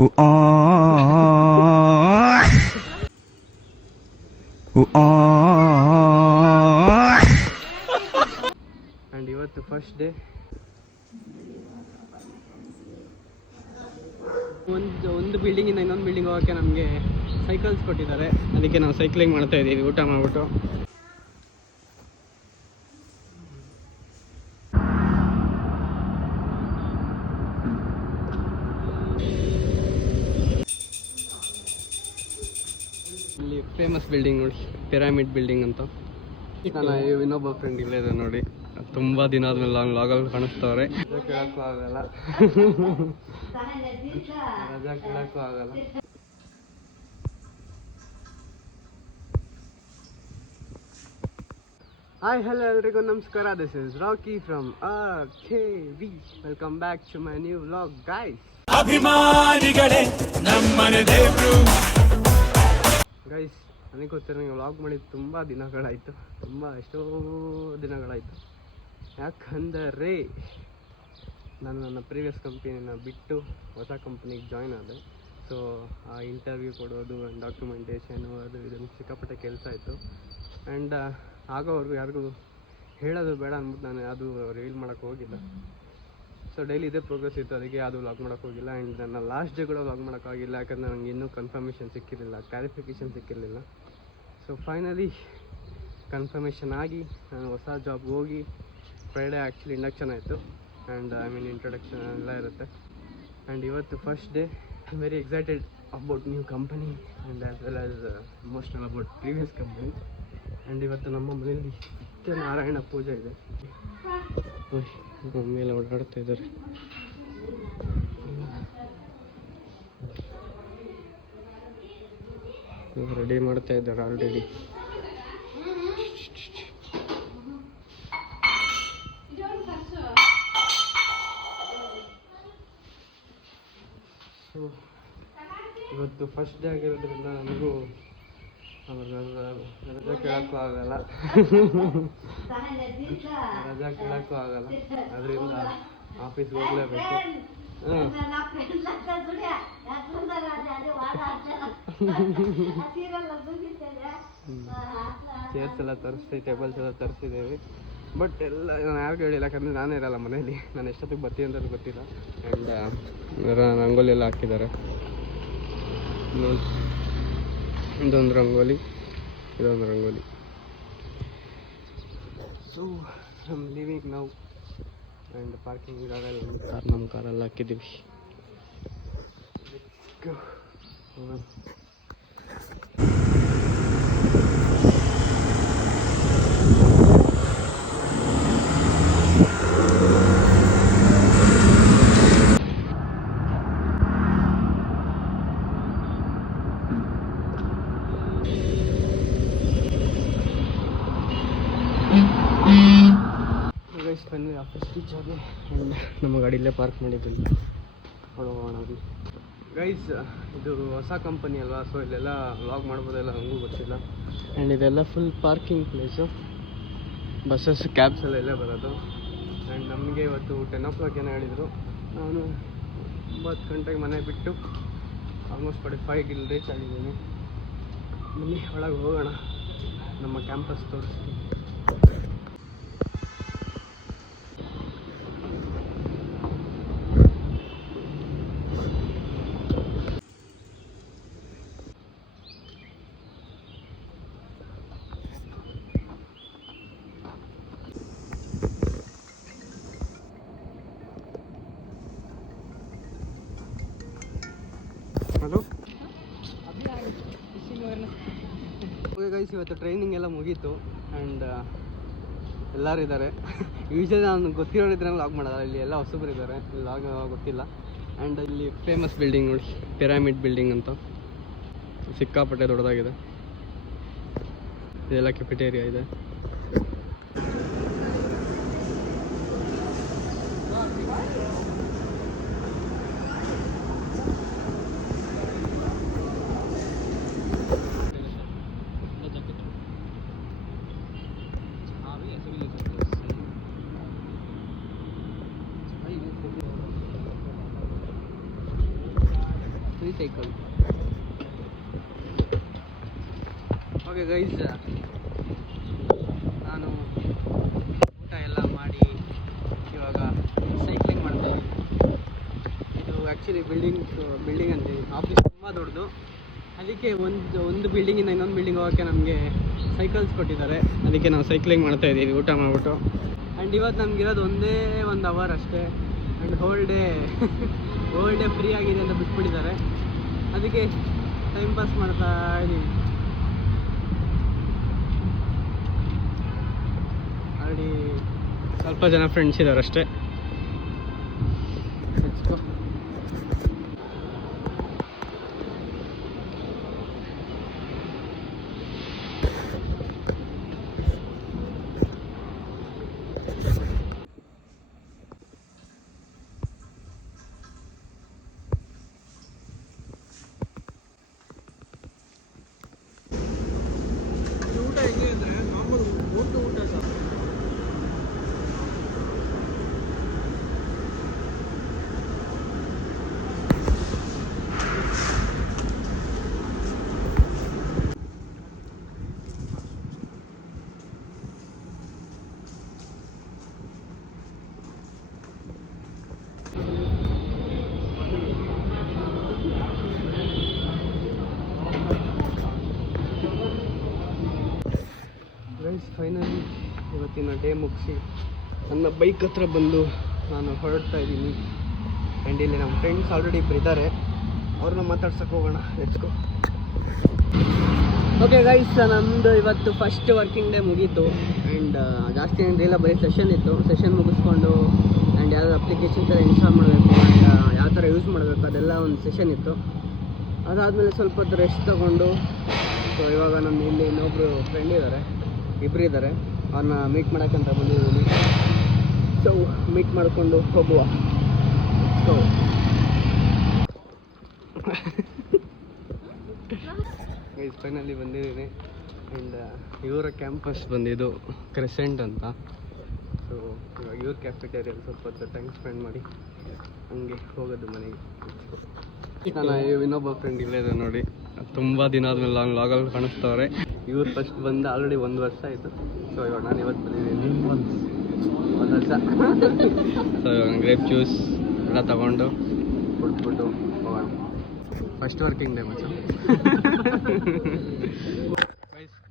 And ಇವತ್ತು first day. ಒಂದು ಬಿಲ್ಡಿಂಗಿಂದ ಇನ್ನೊಂದು ಬಿಲ್ಡಿಂಗ್ ಹೋಗೋಕ್ಕೆ ನಮಗೆ ಸೈಕಲ್ಸ್ ಕೊಟ್ಟಿದ್ದಾರೆ. ಅದಕ್ಕೆ ನಾವು ಸೈಕ್ಲಿಂಗ್ ಮಾಡ್ತಾ ಇದ್ದೀವಿ ಊಟ ಮಾಡಿಬಿಟ್ಟು. ಇಲ್ಲಿ ಫೇಮಸ್ ಬಿಲ್ಡಿಂಗ್ ನೋಡಿ, ಪಿರಾಮಿಡ್ ಬಿಲ್ಡಿಂಗ್ ಅಂತ. ನಾನು ಇನ್ನೊಬ್ಬ ಫ್ರೆಂಡ್ ಇಲ್ಲೇ ಇದೆ ನೋಡಿ, ತುಂಬ ದಿನ ಆದ್ಮೇಲೆ ಲಾಗಲ್ಲಿ ಕಾಣಿಸ್ತವ್ರೆ. ಕೇಳೋಕ್ಕೂ ಆಗಲ್ಲ, ರಜಾ ಕೇಳೋಕ್ಕೂ ಆಗಲ್ಲ. ಹಾಯ್ ಹಲೋ ಎಲ್ರಿಗೂ ನಮಸ್ಕಾರ. This is Rocky from RKV. Welcome back to my new vlog guys. ಅಭಿಮಾನಿಗಳೇ ನಮ್ಮನೆ ದೇವರು ಗೈಸ್. ನನಗೆ ಗೊತ್ತಿರೋ ನೀವು ವ್ಲಾಗ್ ಮಾಡಿದ್ದು ತುಂಬ ದಿನಗಳಾಯಿತು, ಎಷ್ಟೋ ದಿನಗಳಾಯಿತು. ಯಾಕಂದರೆ ನಾನು ನನ್ನ ಪ್ರೀವಿಯಸ್ ಕಂಪನಿನ ಬಿಟ್ಟು ಹೊಸ ಕಂಪ್ನಿಗೆ ಜಾಯ್ನ್ ಆದೆ. ಸೊ ಆ ಇಂಟರ್ವ್ಯೂ ಕೊಡೋದು, ಡಾಕ್ಯುಮೆಂಟೇಷನು, ಅದು ಇದನ್ನು ಸಿಕ್ಕಾಪಟ್ಟೆ ಕೆಲಸ ಆಯಿತು. ಆ್ಯಂಡ್ ಆಗೋವರೆಗೂ ಯಾರಿಗೂ ಹೇಳೋದು ಬೇಡ ಅಂದ್ಬಿಟ್ಟು ನಾನು ಅದು ರಿವೀಲ್ ಮಾಡೋಕ್ಕೆ ಹೋಗಿಲ್ಲ. ಸೊ ಡೈಲಿ ಇದೇ ಪ್ರೋಗ್ರೆಸ್ ಇತ್ತು, ಅದಕ್ಕೆ ಅದು ವ್ಲಾಗ್ ಮಾಡೋಕ್ಕೆ ಹೋಗಿಲ್ಲ. ಆ್ಯಂಡ್ ನನ್ನ ಲಾಸ್ಟ್ ಡೇ ಕೂಡ ವ್ಲಾಗ್ ಮಾಡೋಕ್ಕಾಗಿಲ್ಲ, ಯಾಕಂದರೆ ನನಗೆ ಇನ್ನೂ ಕನ್ಫರ್ಮೇಷನ್ ಸಿಕ್ಕಿರಲಿಲ್ಲ, ಕ್ಲಾರಿಫಿಕೇಷನ್ ಸಿಕ್ಕಿರಲಿಲ್ಲ. ಸೊ ಫೈನಲಿ ಕನ್ಫರ್ಮೇಷನ್ ಆಗಿ ನಾನು ಹೊಸ ಜಾಬ್ಗೆ ಹೋಗಿ ಫ್ರೈಡೇ ಆ್ಯಕ್ಚುಲಿ ಇಂಡಕ್ಷನ್ ಆಯಿತು. ಆ್ಯಂಡ್ ಇಂಟ್ರೊಡಕ್ಷನ್ ಎಲ್ಲ ಇರುತ್ತೆ. ಆ್ಯಂಡ್ ಇವತ್ತು first day. I am very excited about new company and as well as emotional about previous company. And ಇವತ್ತು ನಮ್ಮ ಮನೆಯಲ್ಲಿ ಸತ್ಯನಾರಾಯಣ ಪೂಜೆ ಇದೆ. ಮೇಲೆ ಓಡಾಡ್ತಾ ಇದ್ದಾರೆ. ರೆಡಿ ಮಾಡ್ತಾ ಇದ್ದಾರೆ ಆಲ್ರೆಡಿ. ಸೊ ಇವತ್ತು ಫಸ್ಟ್ ಡೇ ಆಗಿರೋದ್ರಿಂದ ನನಗೂ ರಜಾ ಕೇಳೋಕ್ಕೂ ಆಗಲ್ಲ, ಅದರಿಂದ ಆಫೀಸ್ಗೆ ಹೋಗಲೇಬೇಕು. ಚೇರ್ಸ್ ಎಲ್ಲ ತರಿಸ್ತೀವಿ, ಟೇಬಲ್ಸ್ ಎಲ್ಲ ತರಿಸಿದ್ದೇವೆ. ಬಟ್ ಎಲ್ಲ ನಾನು ಯಾರಿಗೂ ಹೇಳಿಲ್ಲ, ಯಾಕಂದರೆ ನಾನೇ ಇರಲ್ಲ ಮನೇಲಿ. ನಾನು ಎಷ್ಟೊತ್ತಿಗೆ ಬರ್ತೀನಿ ಅಂತ ಗೊತ್ತಿಲ್ಲ. ಆ್ಯಂಡ್ ರಂಗೋಲಿ ಎಲ್ಲ ಹಾಕಿದ್ದಾರೆ ನೋಡಿ. ಇದೊಂದು ರಂಗೋಲಿ, ಇದೊಂದು ರಂಗೋಲಿ. ಸೊ ನಮ್ಮ ಲಿವಿಂಗ್ ನಾವು ಆ್ಯಂಡ್ ಪಾರ್ಕಿಂಗ್ ಜಾಗದಲ್ಲಿ ನಮ್ಮ ಕಾರಲ್ಲಿ ಹಾಕಿದ್ದೀವಿ. ಗೈಸ್ ಫೈನಲಿ ಆಫೀಸ್ ರೀಚ್ ಆಗಿ ನಮ್ಮ ಗಾಡಿಯಲ್ಲೇ ಪಾರ್ಕ್ ಮಾಡಿದ್ದೀನಿ. ಹೊಡೋಣ ಗೈಸ್. ಇದು ಹೊಸ ಕಂಪನಿ ಅಲ್ವಾ, ಸೊ ಇಲ್ಲೆಲ್ಲ ವ್ಲಾಗ್ ಮಾಡ್ಬೋದೆಲ್ಲ ನನಗೂ ಗೊತ್ತಿಲ್ಲ. ಆ್ಯಂಡ್ ಇದೆಲ್ಲ full parking place, buses cabs ಎಲ್ಲ ಇಲ್ಲೇ ಬರೋದು. ಆ್ಯಂಡ್ ನಮಗೆ ಇವತ್ತು 10 o'clock ಏನೋ ಹೇಳಿದರು. ನಾನು 9 ಗಂಟೆಗೆ ಮನೆ ಬಿಟ್ಟು ಆಲ್ಮೋಸ್ಟ್ 45 ಇಲ್ಲಿ ರೀಚ್ ಆಗಿದ್ದೀನಿ. ಬನ್ನಿ ಒಳಗೆ ಹೋಗೋಣ, ನಮ್ಮ ಕ್ಯಾಂಪಸ್ ತೋರಿಸ್ತೀನಿ. ಹಲೋ. ಓಕೆ ಗೈಸ್, ಇವತ್ತು ಟ್ರೈನಿಂಗ್ ಎಲ್ಲ ಮುಗೀತು. ಆ್ಯಂಡ್ ಎಲ್ಲರೂ ಇದ್ದಾರೆ. ಯೂಶ್ವಲಿ ನಾನು ಗೊತ್ತಿರೋರಿದ್ರೆ ಲಾಗ್ ಮಾಡೋಲ್ಲ, ಇಲ್ಲಿ ಎಲ್ಲ ಹೊಸಬ್ರು ಇದ್ದಾರೆ, ಲಾಗ್ ಗೊತ್ತಿಲ್ಲ. ಆ್ಯಂಡ್ ಇಲ್ಲಿ ಫೇಮಸ್ ಬಿಲ್ಡಿಂಗ್ ನೋಡಿ, ಪಿರಾಮಿಡ್ ಬಿಲ್ಡಿಂಗ್ ಅಂತ, ಸಿಕ್ಕಾಪಟ್ಟೆ ದೊಡ್ಡದಾಗಿದೆ. ಇದೆಲ್ಲ ಕೆಫೆಟೇರಿಯಾ ಇದೆ. Free cycle. ಓಕೆ ಗೈಸ್, ನಾನು ಊಟ ಎಲ್ಲ ಮಾಡಿ ಇವಾಗ ಸೈಕ್ಲಿಂಗ್ ಮಾಡ್ತಾಯಿದ್ದೀನಿ. ಇದು ಆ್ಯಕ್ಚುಲಿ ಬಿಲ್ಡಿಂಗ್ ಅಂತೀವಿ, ಆಫೀಸ್ ತುಂಬ ದೊಡ್ಡದು. ಅದಕ್ಕೆ ಒಂದು ಬಿಲ್ಡಿಂಗಿಂದ ಇನ್ನೊಂದು ಬಿಲ್ಡಿಂಗ್ ಹೋಗೋಕ್ಕೆ ನಮಗೆ ಸೈಕಲ್ಸ್ ಕೊಟ್ಟಿದ್ದಾರೆ. ಅದಕ್ಕೆ ನಾವು ಸೈಕ್ಲಿಂಗ್ ಮಾಡ್ತಾಯಿದ್ದೀವಿ ಊಟ ಮಾಡಿಬಿಟ್ಟು. ಆ್ಯಂಡ್ ಇವತ್ತು ನಮಗಿರೋದು ಒಂದೇ 1 ಅವರ್ ಅಷ್ಟೇ. ಆ್ಯಂಡ್ ಹೋಲ್ ಡೇ ಫ್ರೀ ಆಗಿದೆ ಅಂತ ಬಿಟ್ಬಿಟ್ಟಿದ್ದಾರೆ. ಅದಕ್ಕೆ ಟೈಮ್ ಪಾಸ್ ಮಾಡ್ತಾ ಇದ್ದೀವಿ. ಆಲ್ರೆಡಿ ಸ್ವಲ್ಪ ಜನ ಫ್ರೆಂಡ್ಸ್ ಇದ್ದಾರೆ ಅಷ್ಟೇ. ಊಟ ಹೆಂಗೆ ಅಂದರೆ ನಾರ್ಮಲ್ ಊಟ ಸರ್. ಗೈಸ್, ಫೈನಲಿ ಇವತ್ತಿನ ಡೇ ಮುಗಿಸಿ ನನ್ನ ಬೈಕ್ ಹತ್ರ ಬಂದು ನಾನು ಹೊರಡ್ತಾ ಇದ್ದೀನಿ. ಆ್ಯಂಡ್ ಇಲ್ಲಿ ನಮ್ಮ ಫ್ರೆಂಡ್ಸ್ ಆಲ್ರೆಡಿ ಇಬ್ಬರು ಇದ್ದಾರೆ, ಅವ್ರನ್ನ ಮಾತಾಡ್ಸಕ್ಕೆ ಹೋಗೋಣ. Let's go. ಓಕೆ ಗೈಸ್, ನಮ್ಮದು ಇವತ್ತು ಫಸ್ಟ್ ವರ್ಕಿಂಗ್ ಡೇ ಮುಗೀತು. ಆ್ಯಂಡ್ ಜಾಸ್ತಿ ಏನಿಲ್ಲ, ಬರೀ ಸೆಷನ್ ಇತ್ತು. ಸೆಷನ್ ಮುಗಿಸ್ಕೊಂಡು ಆ್ಯಂಡ್ ಯಾವ್ದು ಅಪ್ಲಿಕೇಶನ್ಸ್ ಎಲ್ಲ ಇನ್ಸ್ಟಾಲ್ ಮಾಡಬೇಕು, ಆ್ಯಂಡ್ ಯಾವ ಥರ ಯೂಸ್ ಮಾಡಬೇಕು ಅದೆಲ್ಲ ಒಂದು ಸೆಷನ್ ಇತ್ತು. ಅದಾದಮೇಲೆ ಸ್ವಲ್ಪ ಹೊತ್ತು ರೆಸ್ಟ್ ತೊಗೊಂಡು, ಸೊ ಇವಾಗ ನಮ್ಮ ಇಲ್ಲಿ ಇನ್ನೊಬ್ಬರು ಫ್ರೆಂಡ್ ಇದ್ದಾರೆ, ಇಬ್ಬರು ಇದ್ದಾರೆ. ಅವ್ರನ್ನ ಮೀಟ್ ಮಾಡೋಕ್ಕಂತ ಬಂದಿದ್ದೀನಿ. ಸೊ ಮೀಟ್ ಮಾಡಿಕೊಂಡು ಹೋಗುವ. ಸೊ ಗೈಸ್, ಫೈನಲಿ ಬಂದಿದ್ದೀನಿ. ಆ್ಯಂಡ್ ಇವರ ಕ್ಯಾಂಪಸ್ ಬಂದಿದ್ದು ಕ್ರೆಸೆಂಟ್ ಅಂತ. ಸೊ ಇವಾಗ ಇವ್ರ ಕ್ಯಾಫೆಟೇರಿಯಲ್ಲಿ ಸ್ವಲ್ಪ ಹೊತ್ತು ಟೈಮ್ ಸ್ಪೆಂಡ್ ಮಾಡಿ ಹಂಗೆ ಹೋಗೋದು ಮನೆಗೆ. ನಾನು ಇನ್ನೊಬ್ಬ ಫ್ರೆಂಡ್ ಇಲ್ಲೇ ಇದೆ ನೋಡಿ, ತುಂಬ ದಿನ ಆದಮೇಲೆ ಲಾಗಲ್ಲಿ ಕಾಣಿಸ್ತವ್ರೆ. ಇವ್ರು ಫಸ್ಟ್ ಬಂದು ಆಲ್ರೆಡಿ 1 ವರ್ಷ ಆಯಿತು. ಸೊ ಇವಾಗ ನಾನು ಇವತ್ತು ಬಂದಿದ್ದೀನಿ 1 ವರ್ಷ. ಸೊ ಇವಾಗ ಗ್ರೇಪ್ ಜ್ಯೂಸ್ ಎಲ್ಲ ತೊಗೊಂಡು ಕುಡ್ಬಿಟ್ಟು ಹೋಗೋಣ. ಫಸ್ಟ್ ವರ್ಕಿಂಗ್ ಡೇ ಮಚ್ಚ.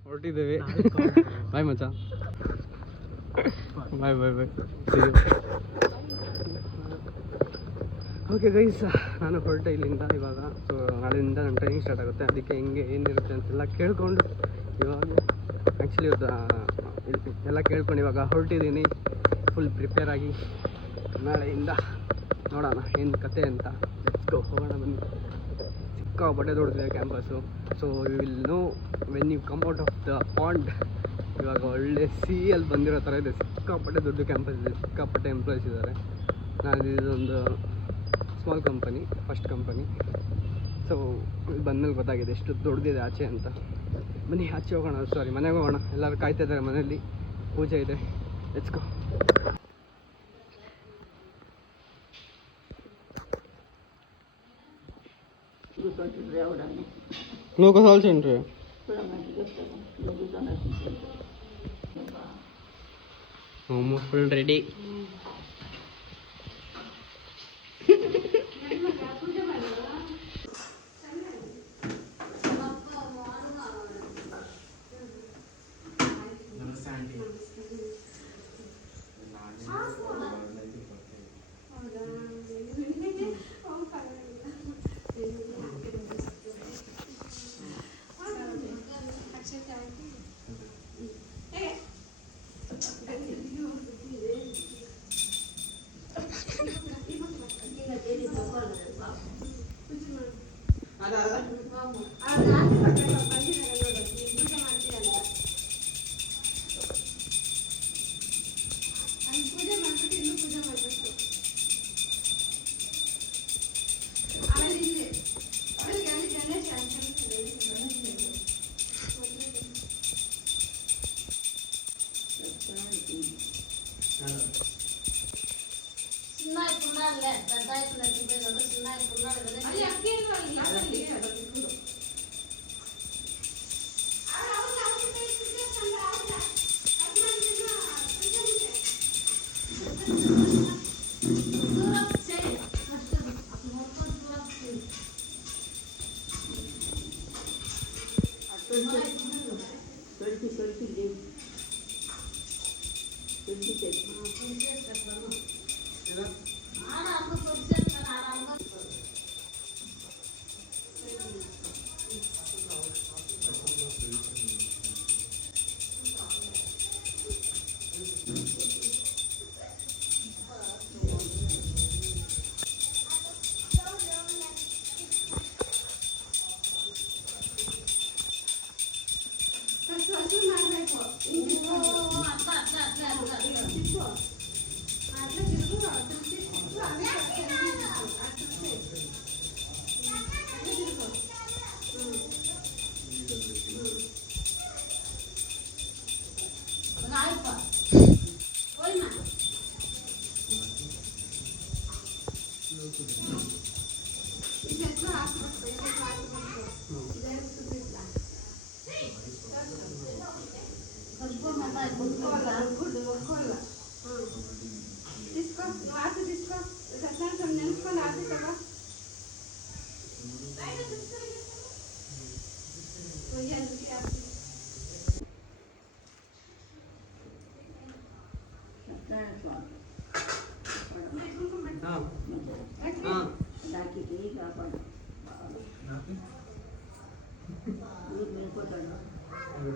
ಹೊರಟಿದ್ದೀವಿ. ಬಾಯ್ ಮಚ್ಚ. ಬಾಯ್ ಬಾಯ್ ಬಾಯ್. ಓಕೆ ಗೈಸ್, ನಾನು ಹೊರಟೆ ಇಲ್ಲಿಂದ ಇವಾಗ. ಸೊ ನಾಳೆಯಿಂದ ನನ್ನ ಟ್ರೈನಿಂಗ್ ಸ್ಟಾರ್ಟ್ ಆಗುತ್ತೆ. ಅದಕ್ಕೆ ಹೆಂಗೆ ಏನಿರುತ್ತೆ ಅಂತೆಲ್ಲ ಕೇಳಿಕೊಂಡು ಇವಾಗ ಆ್ಯಕ್ಚುಲಿ ಎಲ್ಲ ಕೇಳ್ಕೊಂಡು ಇವಾಗ ಹೊರಟಿದ್ದೀನಿ ಫುಲ್ ಪ್ರಿಪೇರ್ ಆಗಿ. ನಾಳೆಯಿಂದ ನೋಡೋಣ ಏನು ಕತೆ ಅಂತ. ಲೆಟ್ಸ್ ಗೋ, ಹೋಗೋಣ ಬನ್ನಿ. ಸಿಕ್ಕಾಪಟ್ಟೆ ದೊಡ್ಡದಿದೆ campus. So you will know when you come out of the pond. ಇವಾಗ ಒಳ್ಳೆ ಸಿಯಲ್ಲಿ ಬಂದಿರೋ ಥರ ಇದೆ. ಸಿಕ್ಕಾಪಟ್ಟೆ ದೊಡ್ಡ ಕ್ಯಾಂಪಸ್ ಇದೆ, ಸಿಕ್ಕಾಪಟ್ಟೆ ಎಂಪ್ಲಾಯೀಸ್ ಇದ್ದಾರೆ. ನಾನು ಇದೊಂದು small company, first company. So ಇಲ್ಲಿ ಬಂದಮೇಲೆ ಗೊತ್ತಾಗಿದೆ ಎಷ್ಟು ದೊಡ್ಡದಿದೆ ಆಚೆ ಅಂತ. ಬನ್ನಿ ಆಚೆ ಹೋಗೋಣ, ಸಾರಿ ಮನೆಗೆ ಹೋಗೋಣ. ಎಲ್ಲರೂ ಕಾಯ್ತಾ ಇದ್ದಾರೆ ಮನೆಯಲ್ಲಿ, ಪೂಜೆ ಇದೆ. Let's go. Logo all center. Almost full ready.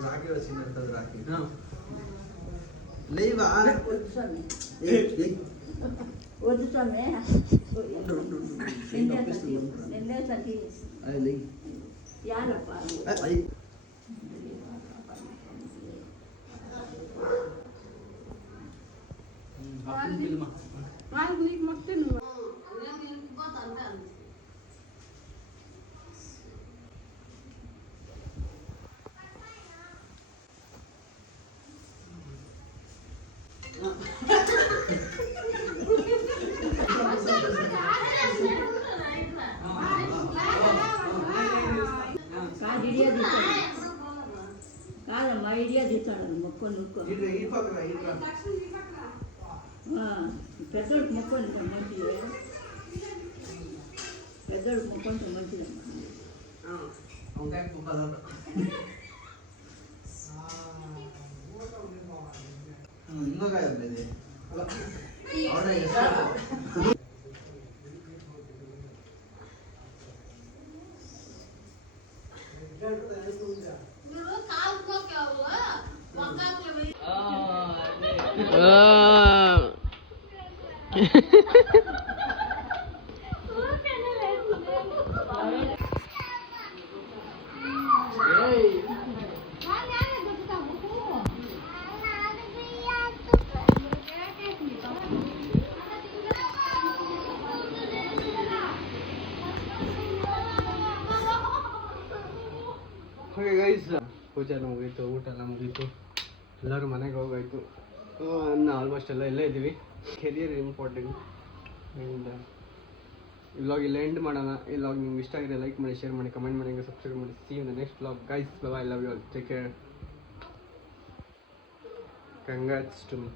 Rakhi వచ్చిందంట రాఖీ లేవా వద్దు స్వామి ಯಾರಪ್ಪ కాదమ్మా ఐడియా తీస్తాడు మొక్కలు పెద్దోడికి మొక్కలు మంచిది పెద్దోడికి మొక్కంటే మంచిదమ్మా ఇంకొక ಹಾಗೆ ಗೈಸ್ ಪೂಜೆ ಎಲ್ಲ ಮುಗೀತು, ಊಟ ಎಲ್ಲ ಮುಗೀತು, ಎಲ್ಲರೂ ಮನೆಗೆ ಹೋಗಾಯ್ತು. ಇನ್ನು ಆಲ್ಮೋಸ್ಟ್ ಎಲ್ಲ ಇಲ್ಲೇ ಇದ್ದೀವಿ. Career important. ಆ್ಯಂಡ್ ಈ ವ್ಲಾಗ್ ಇಲ್ಲ ಎಂಡ್ ಮಾಡೋಣ. ಈ ವ್ಲಾಗ್ ನಿಮ್ಗೆ ಇಷ್ಟ ಆಗಿದೆ ಲೈಕ್ ಮಾಡಿ, ಶೇರ್ ಮಾಡಿ, ಕಮೆಂಟ್ ಮಾಡಿ, ಸಬ್ಸ್ಕ್ರೈಬ್ ಮಾಡಿ. See you in the next vlog guys. Bye, I love you all. Take care. Congrats to me.